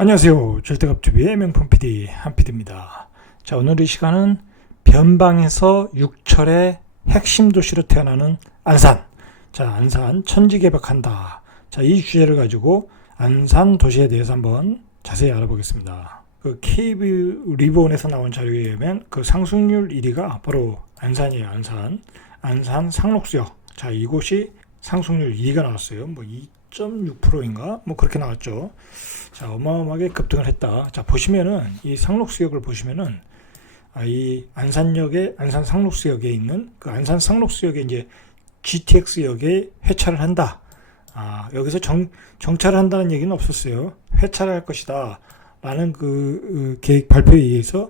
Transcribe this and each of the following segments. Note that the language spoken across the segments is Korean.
안녕하세요. 절대갑TV의 명품 PD 한PD입니다. 자, 오늘 이 시간은 변방에서 육철의 핵심 도시로 태어나는 안산. 자, 안산 천지개벽한다. 자, 이 주제를 가지고 안산 도시에 대해서 한번 자세히 알아보겠습니다. 그 KB 리본에서 나온 자료에 의하면 그 상승률 1위가 바로 안산이에요. 안산 상록수역. 자, 이곳이 상승률 2위가 나왔어요. 뭐 2.6%인가? 뭐 그렇게 나왔죠. 자, 어마어마하게 급등을 했다. 자, 보시면은 이 상록수역을 보시면은 이 안산역에 안산 상록수역에 있는 그 안산 상록수역에 이제 GTX역에 회차를 한다. 여기서 정차를 한다는 얘기는 없었어요. 회차를 할 것이다. 라는 그 계획 발표에 의해서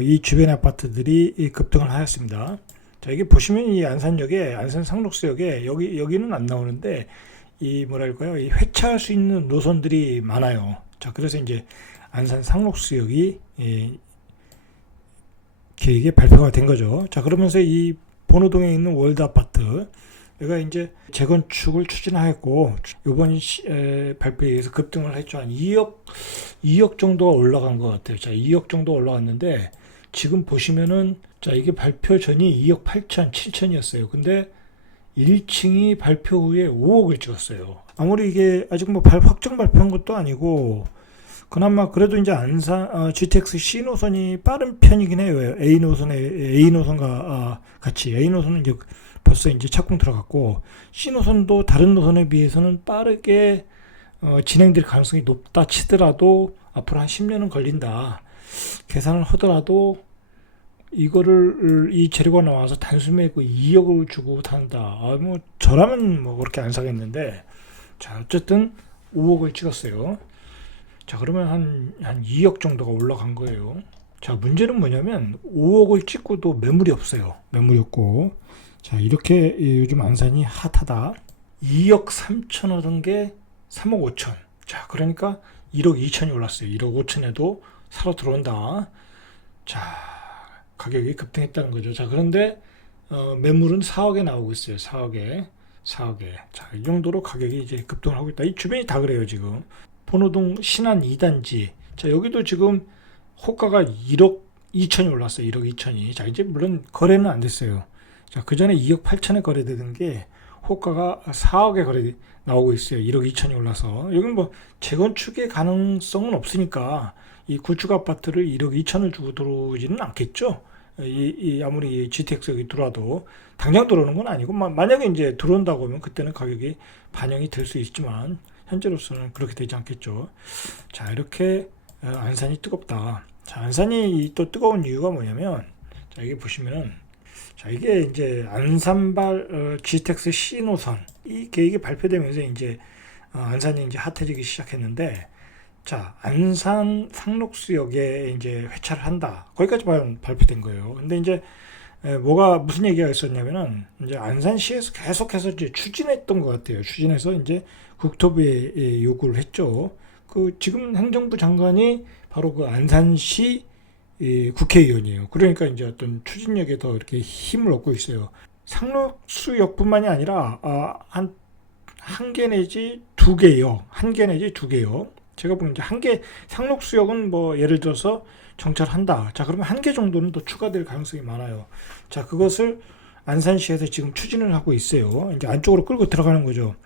이 주변 아파트들이 급등을 하였습니다. 자, 이게 보시면 이 안산역에 안산 상록수역에 여기는 안 나오는데 이 뭐랄까요, 이 회차할 수 있는 노선들이 많아요. 자, 그래서 이제 안산 상록수역이 계획에 발표가 된 거죠. 자, 그러면서 이 본호동에 있는 월드 아파트 여기가 이제 재건축을 추진하였고 이번 발표에 의해서 급등을 했죠. 한 2억 정도가 올라간 것 같아요. 자, 2억 정도 올라갔는데 지금 보시면은 자, 이게 발표 전이 2억 8천, 7천이었어요. 근데 1층이 발표 후에 5억을 찍었어요. 아무리 이게 아직 뭐 확정 발표한 것도 아니고 그나마 그래도 이제 안산 GTX C 노선이 빠른 편이긴 해요. A 노선과 같이 A 노선은 이제 벌써 이제 착공 들어갔고 C 노선도 다른 노선에 비해서는 빠르게 진행될 가능성이 높다 치더라도 앞으로 한 10년은 걸린다. 계산을 하더라도 이거를 이 재료가 나와서 단숨에 그 2억을 주고 탄다. 뭐 저라면 뭐 그렇게 안 사겠는데 자, 어쨌든 5억을 찍었어요. 자, 그러면 한 2억 정도가 올라간 거예요. 자, 문제는 뭐냐면 5억을 찍고도 매물이 없어요. 매물이 없고 자, 이렇게 요즘 안산이 핫하다. 2억 3천 하던 게 3억 5천. 자, 그러니까 1억 2천이 올랐어요. 1억 5천에도 사러 들어온다. 자, 가격이 급등했다는 거죠. 자, 그런데 매물은 4억에 나오고 있어요. 4억에. 자, 이 정도로 가격이 이제 급등을 하고 있다. 이 주변이 다 그래요, 지금. 본호동 신안 2단지. 자, 여기도 지금 호가가 1억 2천이 올랐어요. 1억 2천이. 자, 이제 물론 거래는 안 됐어요. 자, 그 전에 2억 8천에 거래되던 게 호가가 4억에 거래 나오고 있어요. 1억 2천이 올라서. 여기는 뭐 재건축의 가능성은 없으니까 이 구축 아파트를 1억 2천을 주고 들어오지는 않겠죠. 아무리 GTX 여기 들어와도 당장 들어오는 건 아니고 만약에 이제 들어온다고 하면 그때는 가격이 반영이 될 수 있지만 현재로서는 그렇게 되지 않겠죠. 자, 이렇게 안산이 뜨겁다. 자, 안산이 또 뜨거운 이유가 뭐냐면 자, 여기 보시면은 자, 이게 이제 안산발 GTX C 노선 이 계획이 발표되면서 이제 안산이 이제 핫해지기 시작했는데 자, 안산 상록수역에 이제 회차를 한다. 거기까지 발표된 거예요. 근데 이제 무슨 얘기가 있었냐면은 이제 안산시에서 계속해서 이제 추진했던 것 같아요. 추진해서 이제 국토부에 요구를 했죠. 그 지금 행정부 장관이 바로 그 안산시 국회의원이에요. 그러니까 이제 어떤 추진력에 더 이렇게 힘을 얻고 있어요. 상록수역뿐만이 아니라 한 개 내지 두 개요. 한 개 내지 두 개요. 제가 보면 이제 한 개 상록수역은 뭐 예를 들어서 정차를 한다. 자, 그러면 한 개 정도는 더 추가될 가능성이 많아요. 자, 그것을 안산시에서 지금 추진을 하고 있어요. 이제 안쪽으로 끌고 들어가는 거죠.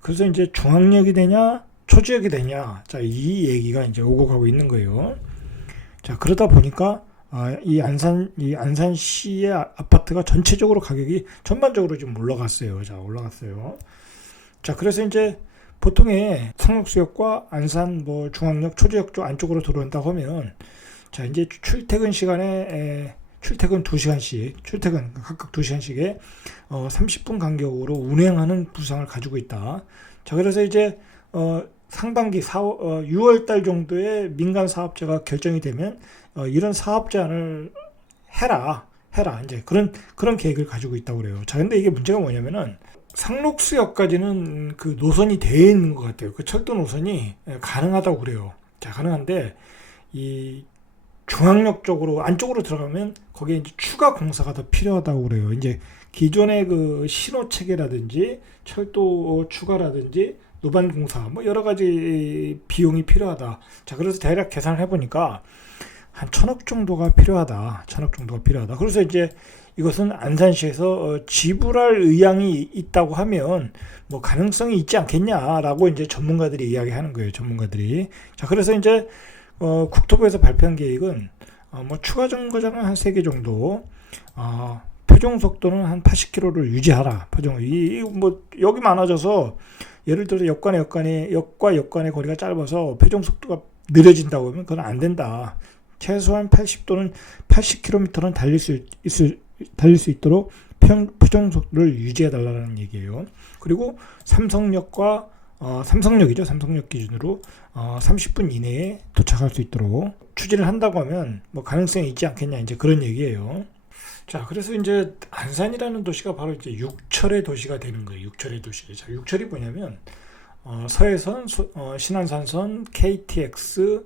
그래서 이제 중앙역이 되냐, 초지역이 되냐. 자, 이 얘기가 이제 오고 가고 있는 거예요. 자, 그러다 보니까 이 안산시의 아파트가 전체적으로 가격이 전반적으로 좀 올라갔어요. 자, 올라갔어요. 자, 그래서 이제 보통의 상록수역과 안산 뭐 중앙역 초지역 쪽 안쪽으로 들어온다고 하면 자, 이제 출퇴근 시간에 출퇴근 2시간씩 각각 2시간씩에 30분 간격으로 운행하는 부상을 가지고 있다. 자, 그래서 이제 상반기 6월 달 정도에 민간 사업자가 결정이 되면 이런 사업 제안을 해라 이제 그런 계획을 가지고 있다고 그래요. 자, 근데 이게 문제가 뭐냐면은 상록수역까지는 그 노선이 되어 있는 것 같아요. 그 철도 노선이 가능하다고 그래요. 자, 가능한데 이 중앙역 쪽으로 안쪽으로 들어가면 거기에 이제 추가 공사가 더 필요하다고 그래요. 이제 기존의 그 신호 체계라든지 철도 추가라든지 노반공사, 뭐 여러 가지 비용이 필요하다. 자, 그래서 대략 계산을 해보니까 한 1,000억 정도가 필요하다. 1,000억 정도가 필요하다. 그래서 이제 이것은 안산시에서 지불할 의향이 있다고 하면 뭐 가능성이 있지 않겠냐라고 이제 전문가들이 이야기하는 거예요. 전문가들이. 자, 그래서 이제 국토부에서 발표한 계획은 뭐 추가 정거장은 한 3개 정도, 표종 속도는 한 80km를 유지하라. 뭐 역이 많아져서 예를 들어 역과 역간의 거리가 짧아서 표종 속도가 느려진다고 하면 그건 안 된다. 최소한 80km는 달릴 수 있도록 표정 속도를 유지해 달라는 얘기예요. 그리고 삼성역과 삼성역이죠. 삼성역 기준으로 30분 이내에 도착할 수 있도록 추진을 한다고 하면 뭐 가능성이 있지 않겠냐, 이제 그런 얘기예요. 자, 그래서 이제 안산이라는 도시가 바로 이제 육철의 도시가 되는 거예요. 육철의 도시. 자, 육철이 뭐냐면 서해선, 신안산선, KTX,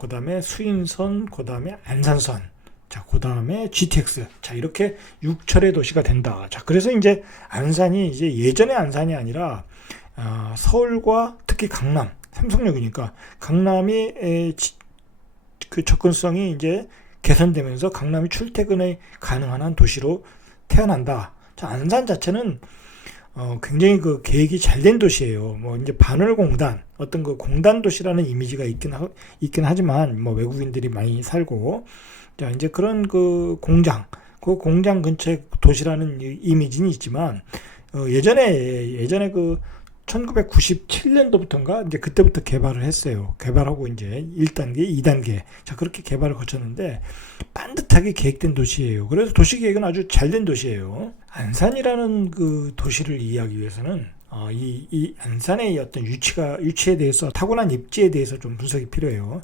그다음에 수인선, 그다음에 안산선, 자, 그다음에 GTX. 자, 이렇게 육철의 도시가 된다. 자, 그래서 이제 안산이 이제 예전의 안산이 아니라 서울과 특히 강남, 삼성역이니까 강남이 그 접근성이 이제 개선되면서 강남이 출퇴근이 가능한 한 도시로 태어난다. 자, 안산 자체는 굉장히 그 계획이 잘 된 도시예요. 뭐 이제 반월공단, 어떤 그 공단 도시라는 이미지가 있긴 하지만 뭐 외국인들이 많이 살고, 자, 이제 그런 그 공장 근처에 도시라는 이미지는 있지만 예전에 그 1997년도부터인가 이제 그때부터 개발을 했어요. 개발하고 이제 1단계, 2단계. 자, 그렇게 개발을 거쳤는데 반듯하게 계획된 도시예요. 그래서 도시 계획은 아주 잘된 도시예요. 안산이라는 그 도시를 이해하기 위해서는 이 안산의 어떤 위치에 대해서, 타고난 입지에 대해서 좀 분석이 필요해요.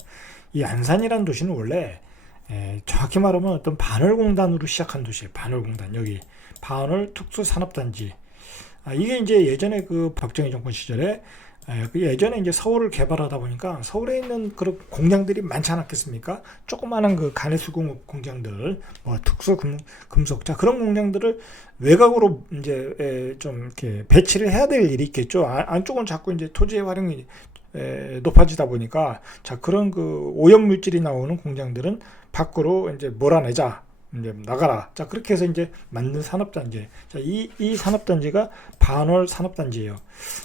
이 안산이라는 도시는 원래 정확히 말하면 어떤 반월공단으로 시작한 도시예요. 반월공단. 여기 반월 특수산업단지. 이게 이제 예전에 그 박정희 정권 시절에 예전에 이제 서울을 개발하다 보니까 서울에 있는 그런 공장들이 많지 않았겠습니까? 조그마한 그 가내수공업 공장들, 뭐 특수금속, 자, 그런 공장들을 외곽으로 이제 좀 이렇게 배치를 해야 될 일이 있겠죠. 안쪽은 자꾸 이제 토지의 활용이 높아지다 보니까, 자, 그런 그 오염 물질이 나오는 공장들은 밖으로 이제 몰아내자. 이제 나가라. 자, 그렇게 해서 이제 만든 산업단지. 자, 이 산업단지가 반월 산업단지예요.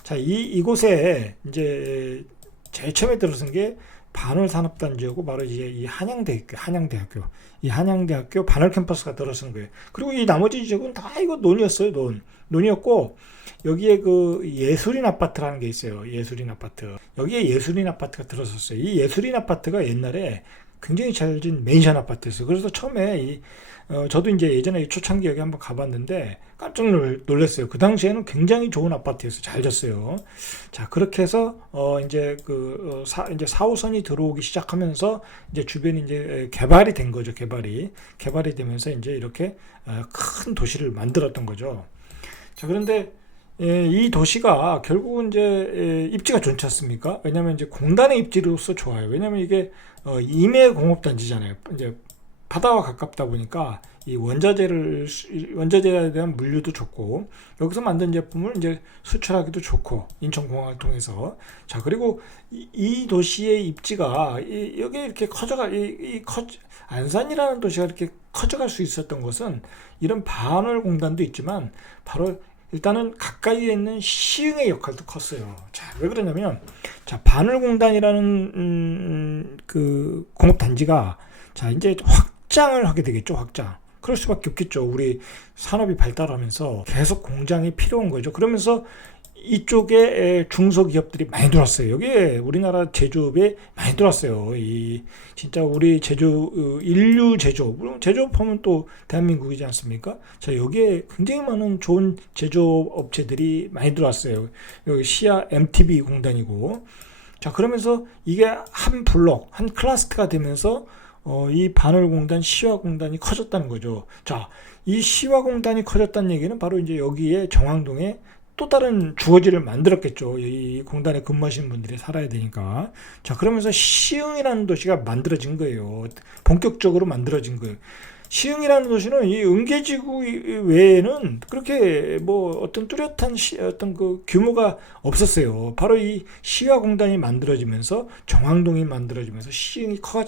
자, 이곳에 이제 제일 처음에 들어선 게 반월 산업단지고, 바로 이제 이 한양대학교 반월 캠퍼스가 들어선 거예요. 그리고 이 나머지 지역은 다 이거 논이었어요. 논이었고, 여기에 그 예술인 아파트라는 게 있어요. 예술인 아파트. 여기에 예술인 아파트가 들어섰어요. 이 예술인 아파트가 옛날에 굉장히 잘 진 맨션 아파트였어요. 그래서 처음에 저도 이제 예전에 초창기 여기 한번 가봤는데 깜짝 놀랐어요. 그 당시에는 굉장히 좋은 아파트였어요. 잘 졌어요. 자, 그렇게 해서 이제 이제 4호선이 들어오기 시작하면서 이제 주변이 이제 개발이 된 거죠. 개발이 되면서 이제 이렇게 큰 도시를 만들었던 거죠. 자, 그런데 이 도시가 결국은 이제 입지가 좋지 않습니까? 왜냐하면 이제 공단의 입지로서 좋아요. 왜냐하면 이게 임해 공업단지잖아요. 이제 바다와 가깝다 보니까 이 원자재에 대한 물류도 좋고, 여기서 만든 제품을 이제 수출하기도 좋고, 인천공항을 통해서. 자, 그리고 이 도시의 입지가 여기 이렇게 안산이라는 도시가 이렇게 커져갈 수 있었던 것은 이런 반월 공단도 있지만 바로 일단은 가까이에 있는 시흥의 역할도 컸어요. 자, 왜 그러냐면, 자, 반월공단이라는 그 공업단지가, 자, 이제 확장을 하게 되겠죠. 확장. 그럴 수밖에 없겠죠. 우리 산업이 발달하면서 계속 공장이 필요한 거죠. 그러면서 이쪽에 중소기업들이 많이 들어왔어요. 여기에 우리나라 제조업에 많이 들어왔어요. 진짜 우리 인류 제조업, 물론 제조업하면 또 대한민국이지 않습니까? 자, 여기에 굉장히 많은 좋은 제조업 업체들이 많이 들어왔어요. 여기 시야 MTB 공단이고. 자, 그러면서 이게 한 블록, 한 클러스터가 되면서 이 반월공단, 시화공단이 커졌다는 거죠. 자, 이 시화공단이 커졌다는 얘기는 바로 이제 여기에 정왕동에 또 다른 주거지를 만들었겠죠. 이 공단에 근무하시는 분들이 살아야 되니까. 자, 그러면서 시흥이라는 도시가 만들어진 거예요. 본격적으로 만들어진 거예요. 시흥이라는 도시는 이 은계지구 외에는 그렇게 뭐 어떤 뚜렷한 어떤 그 규모가 없었어요. 바로 이 시화공단이 만들어지면서 정왕동이 만들어지면서 시흥이 커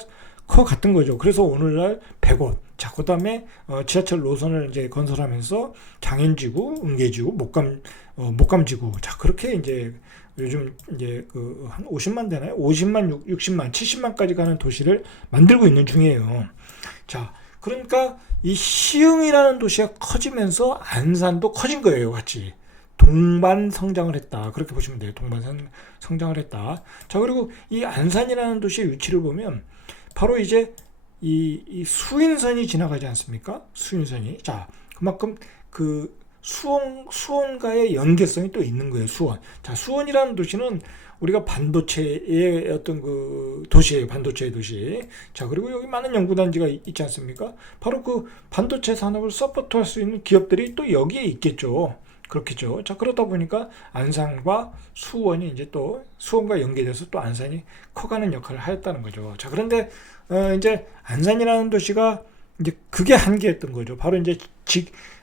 갔던 거죠. 그래서 오늘날 100곳. 자, 그 다음에 지하철 노선을 이제 건설하면서 장현지구, 은계지구, 목감지구. 자, 그렇게 이제 요즘 이제 그 한 50만 되나요? 50만, 60만, 70만까지 가는 도시를 만들고 있는 중이에요. 자, 그러니까 이 시흥이라는 도시가 커지면서 안산도 커진 거예요, 같이. 동반 성장을 했다. 그렇게 보시면 돼요. 동반 성장을 했다. 자, 그리고 이 안산이라는 도시의 위치를 보면 바로 이제 이 수인선이 지나가지 않습니까? 수인선이. 자, 그만큼 그 수원과의 연계성이 또 있는 거예요. 수원. 자, 수원이라는 도시는 우리가 반도체의 어떤 그 도시예요. 반도체의 도시. 자, 그리고 여기 많은 연구단지가 있지 않습니까? 바로 그 반도체 산업을 서포트할 수 있는 기업들이 또 여기에 있겠죠. 그렇겠죠. 자, 그러다 보니까 안산과 수원이 이제 또 수원과 연계돼서 또 안산이 커가는 역할을 하였다는 거죠. 자, 그런데 이제 안산이라는 도시가 이제 그게 한계였던 거죠. 바로 이제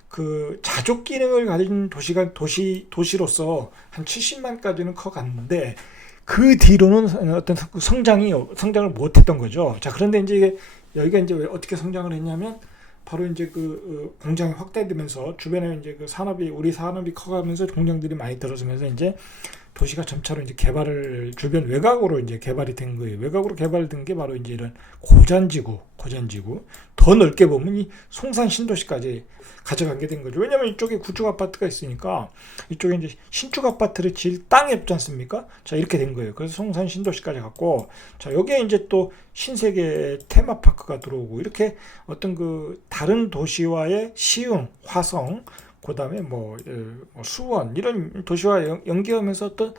그 자족 기능을 가진 도시로서 한 70만까지는 커갔는데 그 뒤로는 어떤 성장을 못했던 거죠. 자, 그런데 이제 여기가 이제 왜 어떻게 성장을 했냐면 바로 이제 그 공장이 확대되면서 주변에 이제 그 우리 산업이 커가면서 공장들이 많이 들어서면서 이제 도시가 점차로 이제 주변 외곽으로 이제 개발이 된 거예요. 외곽으로 개발된 게 바로 이제 이런 고잔지구. 더 넓게 보면 이 송산 신도시까지 가져가게 된 거죠. 왜냐면 이쪽에 구축 아파트가 있으니까 이쪽에 이제 신축 아파트를 지을 땅이 없지 않습니까? 자, 이렇게 된 거예요. 그래서 송산 신도시까지 갔고, 자, 여기에 이제 또 신세계 테마파크가 들어오고, 이렇게 어떤 그 다른 도시와의 시흥, 화성, 그 다음에 수원, 이런 도시와 연계하면서 어떤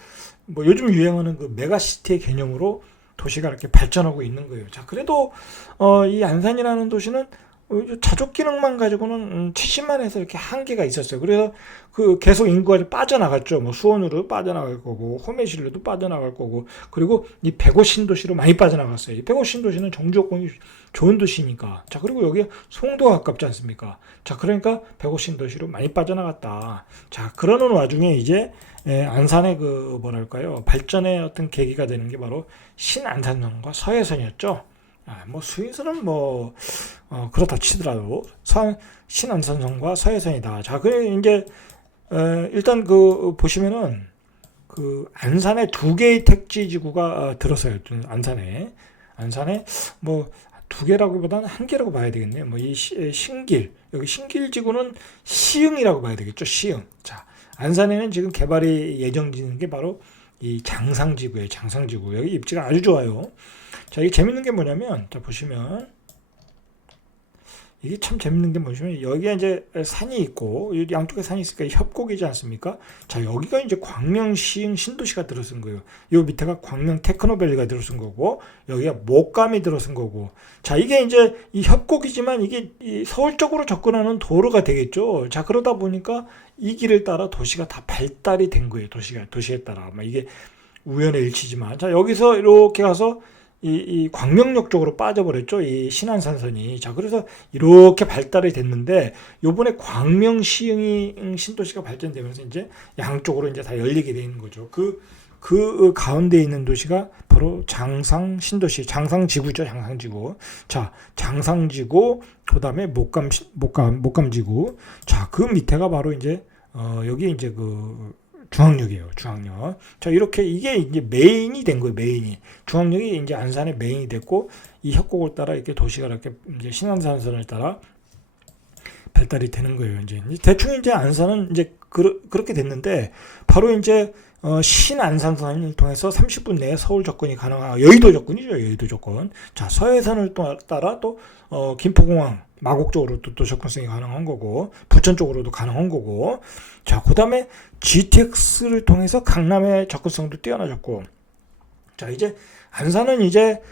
뭐 요즘 유행하는 그 메가시티의 개념으로 도시가 이렇게 발전하고 있는 거예요. 자, 그래도 이 안산이라는 도시는 자족 기능만 가지고는 70만에서 이렇게 한계가 있었어요. 그래서 그 계속 인구가 빠져나갔죠. 뭐 수원으로 빠져나갈 거고, 호메실로도 빠져나갈 거고, 그리고 이 105 신도시로 많이 빠져나갔어요. 이 105 신도시는 정주 조건이 좋은 도시니까. 자, 그리고 여기 송도가 가깝지 않습니까? 자, 그러니까 105 신도시로 많이 빠져나갔다. 자, 그러는 와중에 이제 안산의 그 발전의 어떤 계기가 되는 게 바로 신안산선과 서해선이었죠. 뭐 수인선은 그렇다 치더라도 신안산선과 서해선이다. 자, 그래 이제 일단 그 보시면은 그 안산에 2개의 택지지구가 들어서요. 안산에 뭐 2개라기보다는 1개라고 봐야 되겠네요. 뭐 이 여기 신길지구는 시흥이라고 봐야 되겠죠. 시흥. 자, 안산에는 지금 개발이 예정되는 게 바로 이 장상지구예요. 장상지구. 여기 입지가 아주 좋아요. 자, 이게 재밌는 게 뭐냐면, 자, 보시면, 이게 참 재밌는 게 뭐냐면, 여기에 이제 산이 있고, 양쪽에 산이 있으니까 협곡이지 않습니까? 자, 여기가 이제 광명시흥 신도시가 들어선 거예요. 요 밑에가 광명 테크노밸리가 들어선 거고, 여기가 목감이 들어선 거고. 자, 이게 이제 이 협곡이지만 이게 이 서울 쪽으로 접근하는 도로가 되겠죠. 자, 그러다 보니까 이 길을 따라 도시가 다 발달이 된 거예요. 도시에 따라. 이게 우연의 일치지만. 자, 여기서 이렇게 가서 이 광명역 쪽으로 빠져버렸죠. 이 신안산선이. 자, 그래서 이렇게 발달이 됐는데, 요번에 광명시흥 신도시가 발전되면서 이제 양쪽으로 이제 다 열리게 되는 거죠. 그 가운데 있는 도시가 바로 장상 신도시, 장상지구죠. 장상지구. 자, 장상지구, 그 다음에 목감지구. 자, 그 밑에가 바로 이제, 여기 이제 중앙역이에요. 중앙역. 자, 이렇게 이게 이제 메인이 된 거예요. 메인이. 중앙역이 이제 안산의 메인이 됐고, 이 협곡을 따라 이렇게 도시가 이렇게 이제 신안산선을 따라 발달이 되는 거예요. 이제 대충 이제 안산은 이제 그렇게 됐는데, 바로 이제 신안산선을 통해서 30분 내에 서울 접근이 가능한 여의도 접근이죠. 여의도 접근. 자, 서해선을 따라 또 김포공항 마곡 쪽으로도 또 접근성이 가능한 거고, 부천 쪽으로도 가능한 거고. 자, 그 다음에 GTX를 통해서 강남의 접근성도 뛰어나졌고. 자, 이제 안산은 이제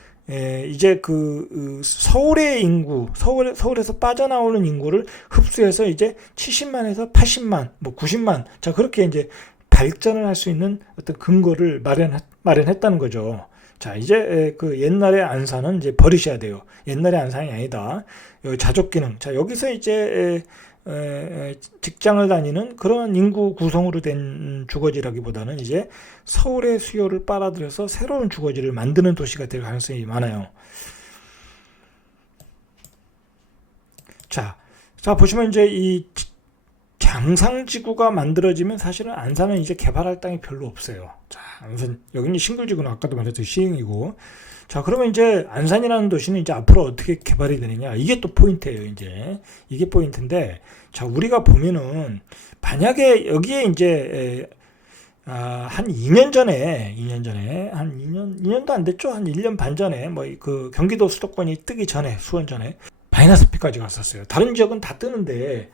서울의 인구, 서울에서 빠져나오는 인구를 흡수해서 이제 70만에서 80만, 90만. 자, 그렇게 이제 발전을 할 수 있는 어떤 근거를 마련했다는 거죠. 자, 이제 그 옛날의 안산은 이제 버리셔야 돼요. 옛날의 안산이 아니다. 여기 자족 기능. 자, 여기서 이제 직장을 다니는 그런 인구 구성으로 된 주거지라기보다는 이제 서울의 수요를 빨아들여서 새로운 주거지를 만드는 도시가 될 가능성이 많아요. 자, 보시면 이제 이 장상지구가 만들어지면 사실은 안산은 이제 개발할 땅이 별로 없어요. 자, 안산, 여기는 싱글지구는 아까도 말했듯이 시흥이고. 자, 그러면 이제 안산이라는 도시는 이제 앞으로 어떻게 개발이 되느냐. 이게 또 포인트예요, 이제. 이게 포인트인데, 자, 우리가 보면은, 만약에 여기에 이제, 한 2년 전에, 한 2년도 안 됐죠? 한 1년 반 전에, 뭐, 그 경기도 수도권이 뜨기 전에, 수원 전에, 마이너스 P까지 갔었어요. 다른 지역은 다 뜨는데,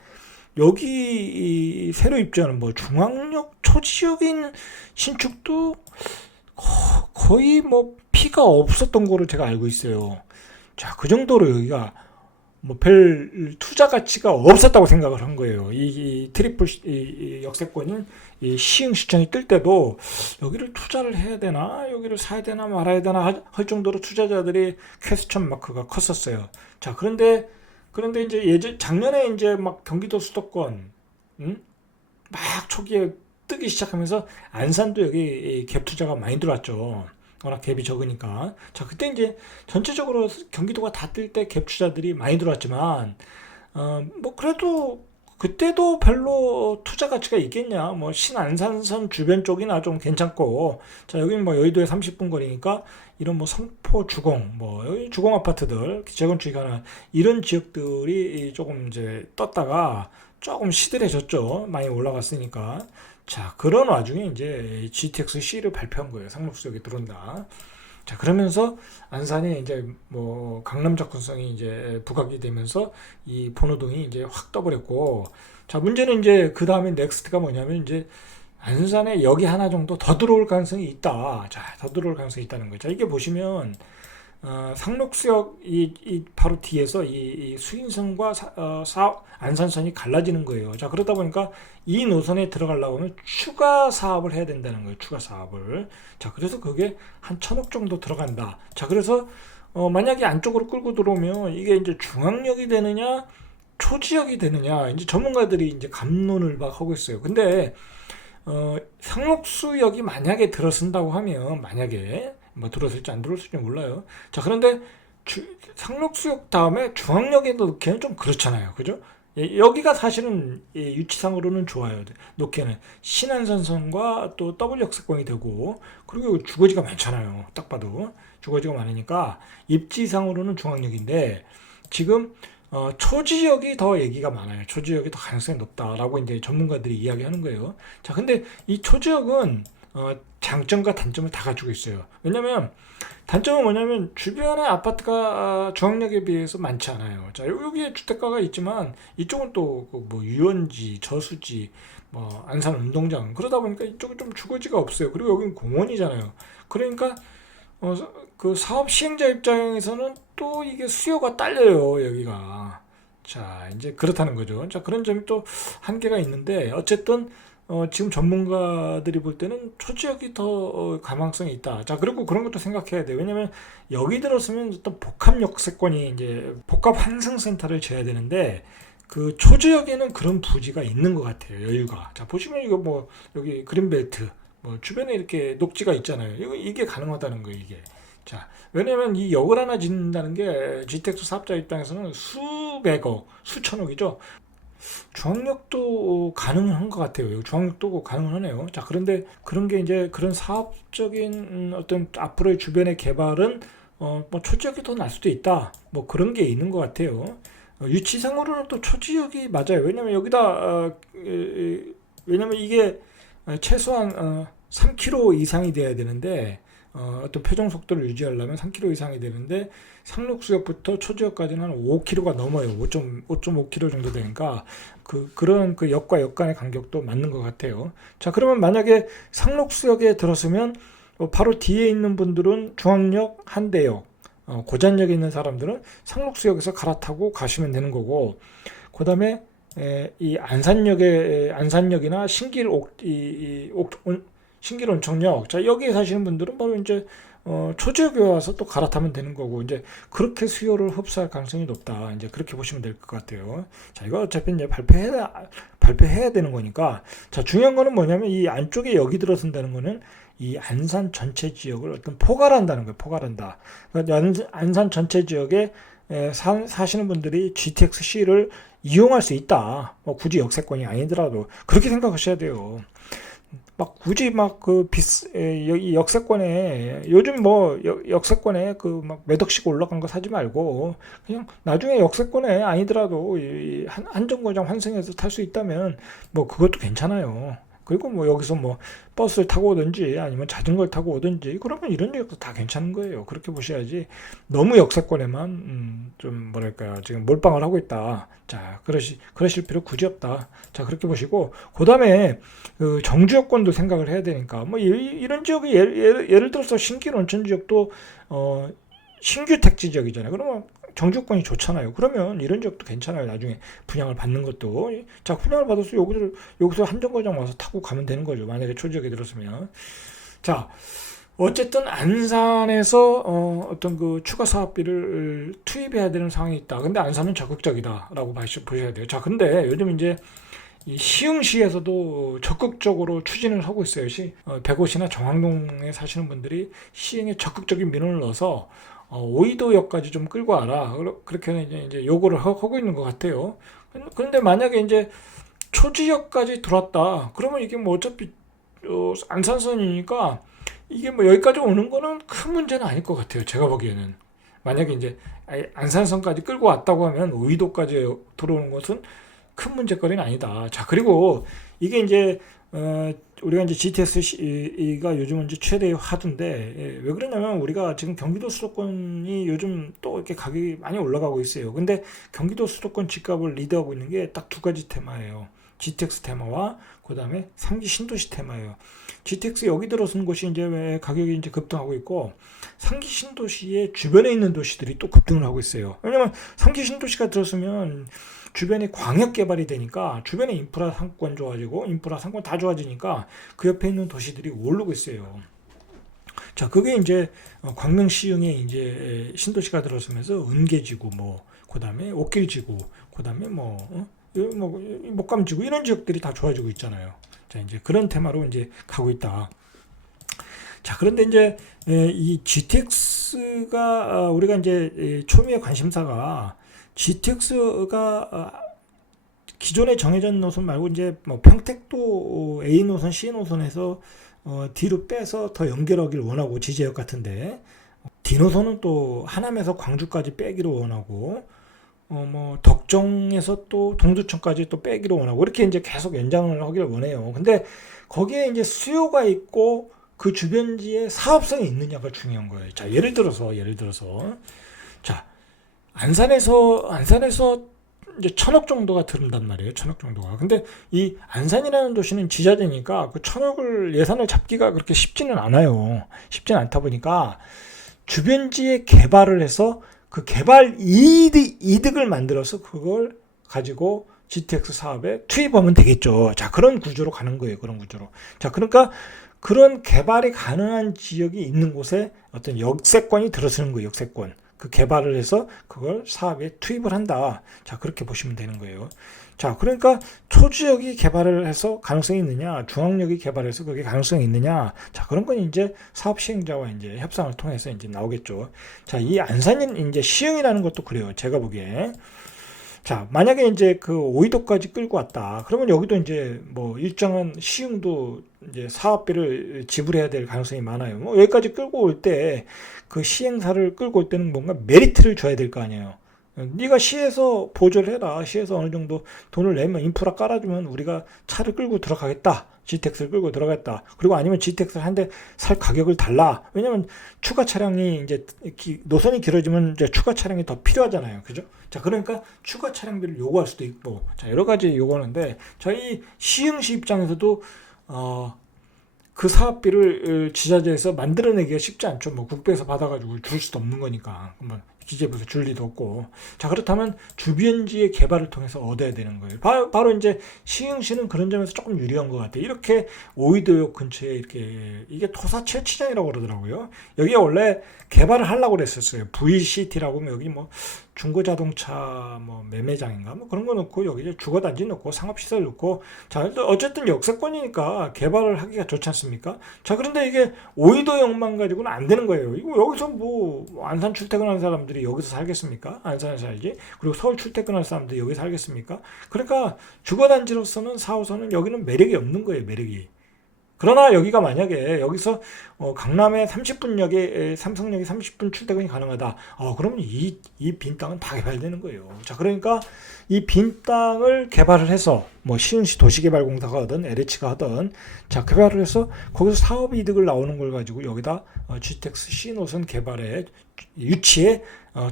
여기 새로 입주하는 뭐 중앙역 초지역인 신축도 거의 뭐 피가 없었던 거로 제가 알고 있어요. 자, 그 정도로 여기가 뭐 별 투자 가치가 없었다고 생각을 한 거예요. 이 트리플 이 역세권인 이 시흥시청이 뜰 때도 여기를 투자를 해야 되나, 여기를 사야 되나 말아야 되나 할 정도로 투자자들이 퀘스천 마크가 컸었어요. 자, 그런데 이제 작년에 이제 막 경기도 수도권 막 초기에 뜨기 시작하면서 안산도 여기 갭 투자가 많이 들어왔죠. 워낙 갭이 적으니까. 자, 그때 이제 전체적으로 경기도가 다 뜰 때 갭 투자들이 많이 들어왔지만 뭐 그래도 그때도 별로 투자 가치가 있겠냐. 뭐 신안산선 주변 쪽이나 좀 괜찮고, 자, 여기는 뭐 여의도에 30분 거리니까 이런 뭐 성포 주공, 뭐 여기 주공 아파트들 재건축이 가능한 이런 지역들이 조금 이제 떴다가 조금 시들해졌죠. 많이 올라갔으니까. 자, 그런 와중에 이제 GTX-C를 발표한 거예요. 상록수역에 들어온다. 자, 그러면서 안산이 이제 뭐 강남 접근성이 이제 부각이 되면서 이 번호등이 이제 확 떠버렸고, 자, 문제는 이제 그 다음에 넥스트가 뭐냐면 이제 안산에 여기 하나 정도 더 들어올 가능성이 있다. 자, 더 들어올 가능성이 있다는 거죠. 자, 이게 보시면 상록수역 이 바로 뒤에서 이 수인선과 안산선이 갈라지는 거예요. 자, 그러다 보니까 이 노선에 들어가려고 하면 추가 사업을 해야 된다는 거예요. 추가 사업을. 자, 그래서 그게 한 1,000억 정도 들어간다. 자, 그래서 만약에 안쪽으로 끌고 들어오면 이게 이제 중앙역이 되느냐 초지역이 되느냐, 이제 전문가들이 이제 갑론을 막 하고 있어요. 근데 상록수역이 만약에 들어선다고 하면, 만약에 뭐 들어설지 안 들어설지 몰라요. 자, 그런데 상록수역 다음에 중앙역에 넣기에는 좀 그렇잖아요. 그죠? 여기가 사실은 유치상으로는 좋아요. 놓기에는 신안산선과 또 더블 역세권이 되고, 그리고 주거지가 많잖아요. 딱 봐도 주거지가 많으니까 입지상으로는 중앙역인데, 지금 초지역이 더 얘기가 많아요. 초지역이 더 가능성이 높다라고 이제 전문가들이 이야기하는 거예요. 자, 근데 이 초지역은 장점과 단점을 다 가지고 있어요. 왜냐면 단점은 뭐냐면 주변의 아파트가 중앙역에 비해서 많지 않아요. 자, 여기에 주택가가 있지만 이쪽은 또 뭐 유원지, 저수지, 뭐 안산 운동장, 그러다 보니까 이쪽은 좀 주거지가 없어요. 그리고 여기는 공원이잖아요. 그러니까 그 사업 시행자 입장에서는 또 이게 수요가 딸려요, 여기가. 자, 이제 그렇다는 거죠. 자, 그런 점이 또 한계가 있는데, 어쨌든 지금 전문가들이 볼 때는 초지역이 더 가망성이 있다. 자, 그리고 그런 것도 생각해야 돼요. 왜냐면 여기 들었으면 어떤 복합 역세권이 이제 복합 환승센터를 지어야 되는데, 그 초지역에는 그런 부지가 있는 것 같아요. 여유가. 자, 보시면 이거 뭐 여기 그린벨트 뭐 주변에 이렇게 녹지가 있잖아요. 이게 가능하다는 거예요, 이게. 자, 왜냐면 이 역을 하나 짓는다는 게 GTX 사업자 입장에서는 수백억, 수천억이죠. 중앙역도 가능한 것 같아요. 중앙역도 가능하네요. 자, 그런데 그런 게 이제 그런 사업적인 어떤 앞으로의 주변의 개발은 뭐 초지역이 더 날 수도 있다. 뭐 그런 게 있는 것 같아요. 유치상으로는 또 초지역이 맞아요. 왜냐면 여기다 왜냐면 이게 최소한 3km 이상이 돼야 되는데, 어떤 표정 속도를 유지하려면 3km 이상이 되는데, 상록수역부터 초지역까지는 한 5km가 넘어요. 5.5km 정도 되니까 그런 그 역과 역 간의 간격도 맞는 것 같아요. 자, 그러면 만약에 상록수역에 들었으면 바로 뒤에 있는 분들은 중앙역, 한대역, 고잔역에 있는 사람들은 상록수역에서 갈아타고 가시면 되는 거고, 그 다음에 이 안산역이나 신길온천역, 자, 여기에 사시는 분들은 바로 이제 초지역에 와서 또 갈아타면 되는 거고, 이제 그렇게 수요를 흡수할 가능성이 높다. 이제 그렇게 보시면 될 것 같아요. 자, 이거 어차피 이제 발표해야 되는 거니까. 자, 중요한 거는 뭐냐면 이 안쪽에 여기 들어선다는 거는 이 안산 전체 지역을 어떤 포괄한다는 거예요. 포괄한다. 그러니까 안산 전체 지역에 사시는 분들이 GTX-C를 이용할 수 있다. 뭐 굳이 역세권이 아니더라도 그렇게 생각하셔야 돼요. 막 굳이 막 여기 역세권에 요즘 뭐 역세권에 그 막 몇 억씩 올라간 거 사지 말고 그냥 나중에 역세권에 아니더라도 이 한정거장 환승해서 탈 수 있다면 뭐 그것도 괜찮아요. 그리고 뭐 여기서 뭐 버스를 타고 오든지 아니면 자전거를 타고 오든지 그러면 이런 지역도 다 괜찮은 거예요. 그렇게 보셔야지 너무 역세권에만 좀 뭐랄까 지금 몰빵을 하고 있다. 자, 그러실 필요 굳이 없다. 자, 그렇게 보시고 그다음에 그 정주역권도 생각을 해야 되니까 뭐 이런 지역이 예를 들어서 신길 온천 지역도 신규 택지 지역이잖아요. 그러면 정주권이 좋잖아요. 그러면 이런 지역도 괜찮아요. 나중에 분양을 받는 것도. 자, 분양을 받아서 여기서 한정거장 와서 타고 가면 되는 거죠. 만약에 초지역에 들었으면. 자, 어쨌든 안산에서 어떤 그 추가 사업비를 투입해야 되는 상황이 있다. 근데 안산은 적극적이다라고 보셔야 돼요. 자, 근데 요즘 이제 이 시흥시에서도 적극적으로 추진을 하고 있어요. 백오시나 정왕동에 사시는 분들이 시행에 적극적인 민원을 넣어서 오이도역까지 좀 끌고 와라. 그렇게 이제 요구를 하고 있는 것 같아요. 그런데 만약에 이제 초지역까지 들어왔다. 그러면 이게 뭐 어차피 안산선이니까 이게 뭐 여기까지 오는 거는 큰 문제는 아닐 것 같아요. 제가 보기에는. 만약에 이제 안산선까지 끌고 왔다고 하면 오이도까지 들어오는 것은 큰 문제거리는 아니다. 자, 그리고 이게 이제 우리가 이제 GTX-C가 요즘은 이제 최대의 화두인데 왜 그러냐면 우리가 지금 경기도 수도권이 요즘 또 이렇게 가격이 많이 올라가고 있어요. 근데 경기도 수도권 집값을 리드하고 있는 게 딱 두 가지 테마예요. GTX 테마와 그다음에 3기 신도시 테마예요. GTX 여기 들어선 곳이 이제 왜 가격이 이제 급등하고 있고 3기 신도시의 주변에 있는 도시들이 또 급등을 하고 있어요. 왜냐면 3기 신도시가 들어서면 주변에 광역 개발이 되니까 주변에 인프라 상권 좋아지고 인프라 상권 다 좋아지니까 그 옆에 있는 도시들이 오르고 있어요. 자, 그게 이제 광명 시흥에 이제 신도시가 들어서면서 은계지구 뭐 그다음에 옥길지구 그다음에 목감지구 이런 지역들이 다 좋아지고 있잖아요. 자, 이제 그런 테마로 이제 가고 있다. 자, 그런데 이제 이 GTX가 우리가 이제 초미의 관심사가 GTX가 기존에 정해져 있는 노선 말고 이제 뭐 평택도 A 노선, C 노선에서 뒤로 빼서 더 연결하기를 원하고 지제역 같은데 D 노선은 또 하남에서 광주까지 빼기로 원하고 뭐 덕정에서 또 동두천까지 또 빼기로 원하고 이렇게 이제 계속 연장을 하기를 원해요. 근데 거기에 이제 수요가 있고 그 주변지에 사업성이 있느냐가 중요한 거예요. 자, 예를 들어서 자, 안산에서 이제 1,000억 정도가 들은단 말이에요. 1,000억 정도가. 근데 이 안산이라는 도시는 지자체니까 그 1,000억을 예산을 잡기가 그렇게 쉽지는 않아요. 쉽지는 않다 보니까 주변지에 개발을 해서 그 개발 이득을 만들어서 그걸 가지고 GTX 사업에 투입하면 되겠죠. 자, 그런 구조로 가는 거예요. 그런 구조로. 자, 그러니까 그런 개발이 가능한 지역이 있는 곳에 어떤 역세권이 들어서는 거예요. 역세권. 그 개발을 해서 그걸 사업에 투입을 한다. 자, 그렇게 보시면 되는 거예요. 자, 그러니까 초지역이 개발을 해서 가능성이 있느냐, 중앙역이 개발해서 그게 가능성이 있느냐. 자, 그런 건 이제 사업 시행자와 이제 협상을 통해서 이제 나오겠죠. 자, 이 안산인 이제 시흥이라는 것도 그래요. 제가 보기에. 자, 만약에 이제 그 오이도까지 끌고 왔다. 그러면 여기도 이제 뭐 일정한 시흥도 이제 사업비를 지불해야 될 가능성이 많아요. 뭐 여기까지 끌고 올 때 그 시행사를 끌고 올 때는 뭔가 메리트를 줘야 될 거 아니에요. 네가 시에서 보조를 해라. 시에서 어느 정도 돈을 내면 인프라 깔아주면 우리가 차를 끌고 들어가겠다. GTX를 끌고 들어가겠다. 그리고 아니면 GTX를 한 대 살 가격을 달라. 왜냐면 추가 차량이 이제 노선이 길어지면 이제 추가 차량이 더 필요하잖아요. 그죠? 자, 그러니까 추가 차량비를 요구할 수도 있고, 자, 여러 가지 요구하는데 저희 시흥시 입장에서도 그 사업비를 지자체에서 만들어내기가 쉽지 않죠. 뭐 국배에서 받아가지고 줄 수도 없는 거니까. 뭐 기재부에서 줄 리도 없고. 자, 그렇다면 주변지의 개발을 통해서 얻어야 되는 거예요. 바로 이제 시흥시는 그런 점에서 조금 유리한 것 같아요. 이렇게 오이도역 근처에 이렇게 이게 토사 채취장이라고 그러더라고요. 여기에 원래 개발을 하려고 그랬었어요. VCT라고 하면 여기 뭐 중고자동차 뭐 매매장인가 뭐 그런 거 넣고 여기 이제 주거단지 넣고 상업시설 넣고 자 어쨌든 역세권이니까 개발을 하기가 좋지 않습니까? 자 그런데 이게 오이도역만 가지고는 안 되는 거예요. 이거 여기서 뭐 안산 출퇴근하는 사람들이 여기서 살겠습니까? 안산에 살지. 그리고 서울 출퇴근하는 사람들이 여기 살겠습니까? 그러니까 주거단지로서는 4호선은 여기는 매력이 없는 거예요. 매력이. 그러나 여기가 만약에 여기서 강남에 30분역에 삼성역에 30분 출퇴근이 가능하다. 그러면 이 빈 땅은 다 개발되는 거예요. 자, 그러니까 이 빈 땅을 개발을 해서 뭐 시흥시 도시개발공사가 하든 LH가 하든 자 개발을 해서 거기서 사업 이득을 나오는 걸 가지고 여기다 GTX 신호선 개발에 유치에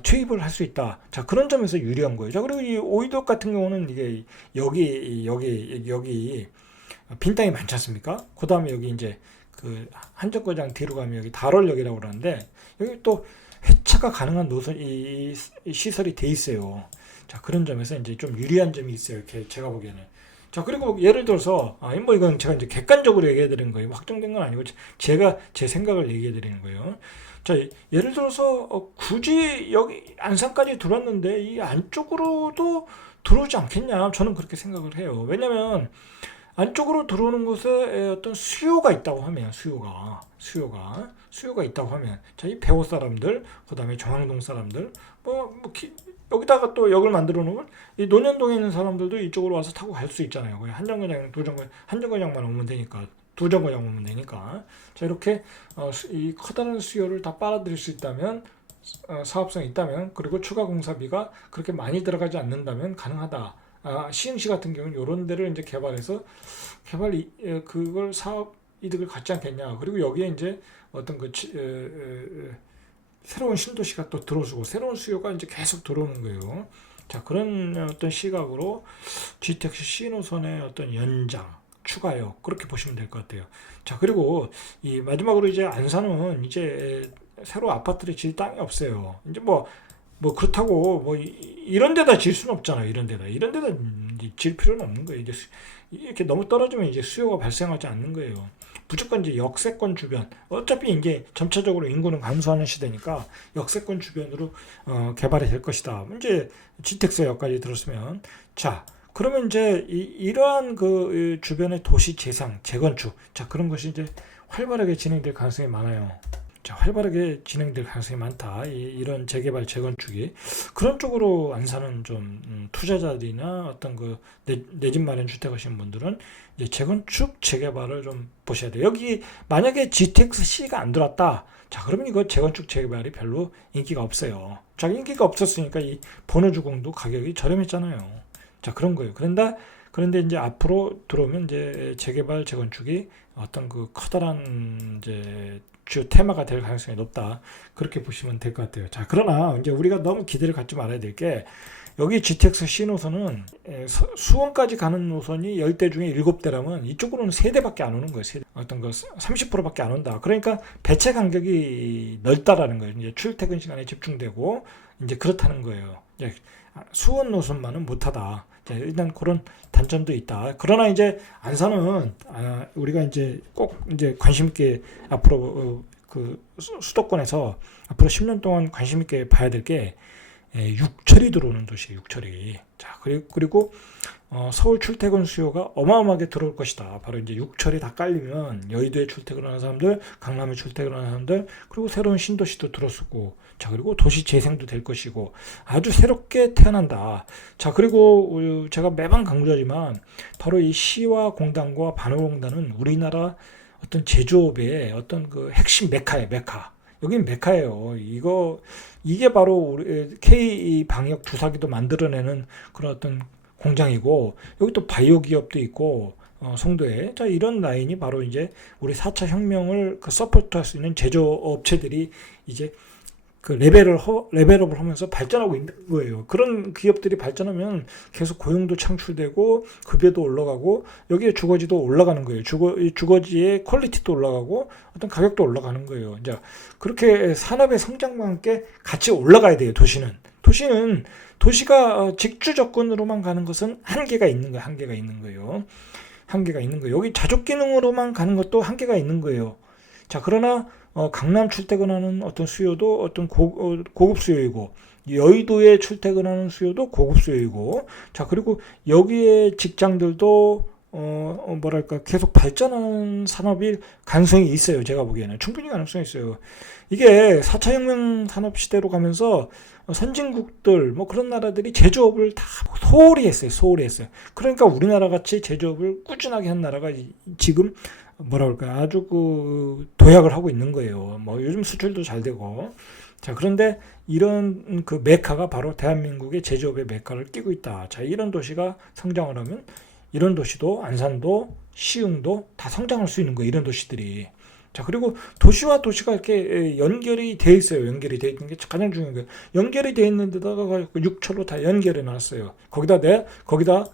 투입을 할 수 있다. 자 그런 점에서 유리한 거예요. 자 그리고 이 오이도 같은 경우는 이게 여기 빈 땅이 많지 않습니까? 그 다음에 여기 이제 그 한정거장 뒤로 가면 여기 달월역이라고 그러는데 여기 또 회차가 가능한 노선 이 시설이 돼 있어요. 자 그런 점에서 이제 좀 유리한 점이 있어요. 이렇게 제가 보기에는. 자 그리고 예를 들어서 뭐 이건 제가 이제 객관적으로 얘기해 드리는 거예요. 확정된 건 아니고 제가 제 생각을 얘기해 드리는 거예요. 자 예를 들어서 굳이 여기 안산까지 들어왔는데 이 안쪽으로도 들어오지 않겠냐? 저는 그렇게 생각을 해요. 왜냐면 안쪽으로 들어오는 곳에 어떤 수요가 있다고 하면 수요가 있다고 하면 자 이 배우 사람들 그다음에 정항동 사람들 여기다가 또 역을 만들어 놓으면 이 논현동에 있는 사람들도 이쪽으로 와서 타고 갈 수 있잖아요. 거의 한정거장만 오면 되니까 두 정거장 오면 되니까 자 이렇게 이 커다란 수요를 다 빨아들일 수 있다면 사업성이 있다면 그리고 추가 공사비가 그렇게 많이 들어가지 않는다면 가능하다. 시흥시 같은 경우는 이런 데를 이제 개발해서 그걸 사업 이득을 갖지 않겠냐. 그리고 여기에 이제 어떤 새로운 신도시가 또 들어오고 새로운 수요가 이제 계속 들어오는 거예요. 자 그런 어떤 시각으로 GTX 신호선의 어떤 연장 추가요. 그렇게 보시면 될 것 같아요. 자 그리고 이 마지막으로 이제 안산은 이제 새로 아파트를 질 땅이 없어요. 이제 뭐 그렇다고 뭐 이런 데다 질 수는 없잖아요. 이런 데다 질 필요는 없는 거예요. 이제 이렇게 너무 떨어지면 이제 수요가 발생하지 않는 거예요. 무조건 이제 역세권 주변 어차피 이제 점차적으로 인구는 감소하는 시대니까 역세권 주변으로 개발이 될 것이다. 이제 GTX역까지 들었으면 자 그러면 이제 이러한 그 주변의 도시 재건축 자 그런 것이 이제 활발하게 진행될 가능성이 많아요. 자, 활발하게 진행될 가능성이 많다. 이런 재개발, 재건축이 그런 쪽으로 안산은 좀 투자자들이나 어떤 내 집 마련 주택 하시는 분들은 이제 재건축, 재개발을 좀 보셔야 돼요. 여기 만약에 GTX-C가 안 들어왔다. 자, 그러면 이거 재건축, 재개발이 별로 인기가 없어요. 자, 인기가 없었으니까 이 번호주공도 가격이 저렴했잖아요. 자, 그런 거예요. 그런데 이제 앞으로 들어오면 이제 재개발, 재건축이 어떤 그 커다란 이제 주요 테마가 될 가능성이 높다. 그렇게 보시면 될 것 같아요. 자, 그러나 이제 우리가 너무 기대를 갖지 말아야 될 게 여기 GTX 신호선은 수원까지 가는 노선이 10대 중에 7대라면 이쪽으로는 3대밖에 안 오는 거예요. 어떤 거 30%밖에 안 온다. 그러니까 배차 간격이 넓다라는 거예요. 이제 출퇴근 시간에 집중되고 이제 그렇다는 거예요. 이제 수원 노선만은 못하다. 일단 그런 단점도 있다. 그러나 이제 안산은 우리가 이제 꼭 이제 관심 있게 앞으로 그 수도권에서 앞으로 10년 동안 관심 있게 봐야 될 게 육철이 들어오는 도시예요. 육철이. 자 그리고 서울 출퇴근 수요가 어마어마하게 들어올 것이다. 바로 이제 육철이 다 깔리면 여의도에 출퇴근하는 사람들, 강남에 출퇴근하는 사람들, 그리고 새로운 신도시도 들어서고, 자 그리고 도시 재생도 될 것이고 아주 새롭게 태어난다. 자 그리고 제가 매번 강조하지만 바로 이 시와 공단과 반호공단은 우리나라 어떤 제조업의 어떤 그 핵심 메카예요. 여긴 메카예요. 이게 바로 우리 K 방역 주사기도 만들어내는 그런 어떤 공장이고 여기 또 바이오 기업도 있고 송도에 자 이런 라인이 바로 이제 우리 4차 혁명을 서포트할 수 있는 제조업체들이 이제 그 레벨업을 하면서 발전하고 있는 거예요. 그런 기업들이 발전하면 계속 고용도 창출되고 급여도 올라가고 여기에 주거지도 올라가는 거예요. 주거지의 퀄리티도 올라가고 어떤 가격도 올라가는 거예요. 이제 그렇게 산업의 성장과 함께 같이 올라가야 돼요. 도시가 직주 접근으로만 가는 것은 한계가 있는 거예요. 여기 자족 기능으로만 가는 것도 한계가 있는 거예요. 자, 그러나 강남 출퇴근하는 어떤 수요도 어떤 고급 수요이고, 여의도에 출퇴근하는 수요도 고급 수요이고, 자, 그리고 여기에 직장들도 뭐랄까 계속 발전하는 산업일 가능성이 있어요. 제가 보기에는 충분히 가능성이 있어요. 이게 4차 혁명 산업 시대로 가면서 선진국들 뭐 그런 나라들이 제조업을 다 소홀히 했어요. 그러니까 우리나라 같이 제조업을 꾸준하게 한 나라가 지금 뭐라 그럴까 아주 그 도약을 하고 있는 거예요. 뭐 요즘 수출도 잘 되고. 자, 그런데 이런 그 메카가 바로 대한민국의 제조업의 메카를 끼고 있다. 자, 이런 도시가 성장을 하면 이런 도시도 안산도 시흥도 다 성장할 수 있는 거예요. 이런 도시들이. 자, 그리고 도시와 도시가 이렇게 연결이 돼 있어요. 연결이 돼 있는 게 가장 중요한 거예요. 연결이 돼 있는 데다가 육철로 다 연결해 놨어요. 거기다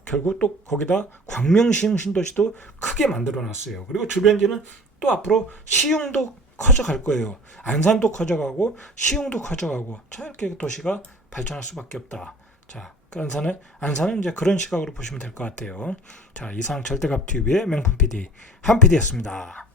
결국 또 거기다 광명시흥 신도시도 크게 만들어 놨어요. 그리고 주변지는 또 앞으로 시흥도 커져갈 거예요. 안산도 커져가고 시흥도 커져가고. 자, 이렇게 도시가 발전할 수밖에 없다. 자, 안산은 이제 그런 시각으로 보시면 될 것 같아요. 자, 이상 절대값TV의 명품 PD 한 PD였습니다.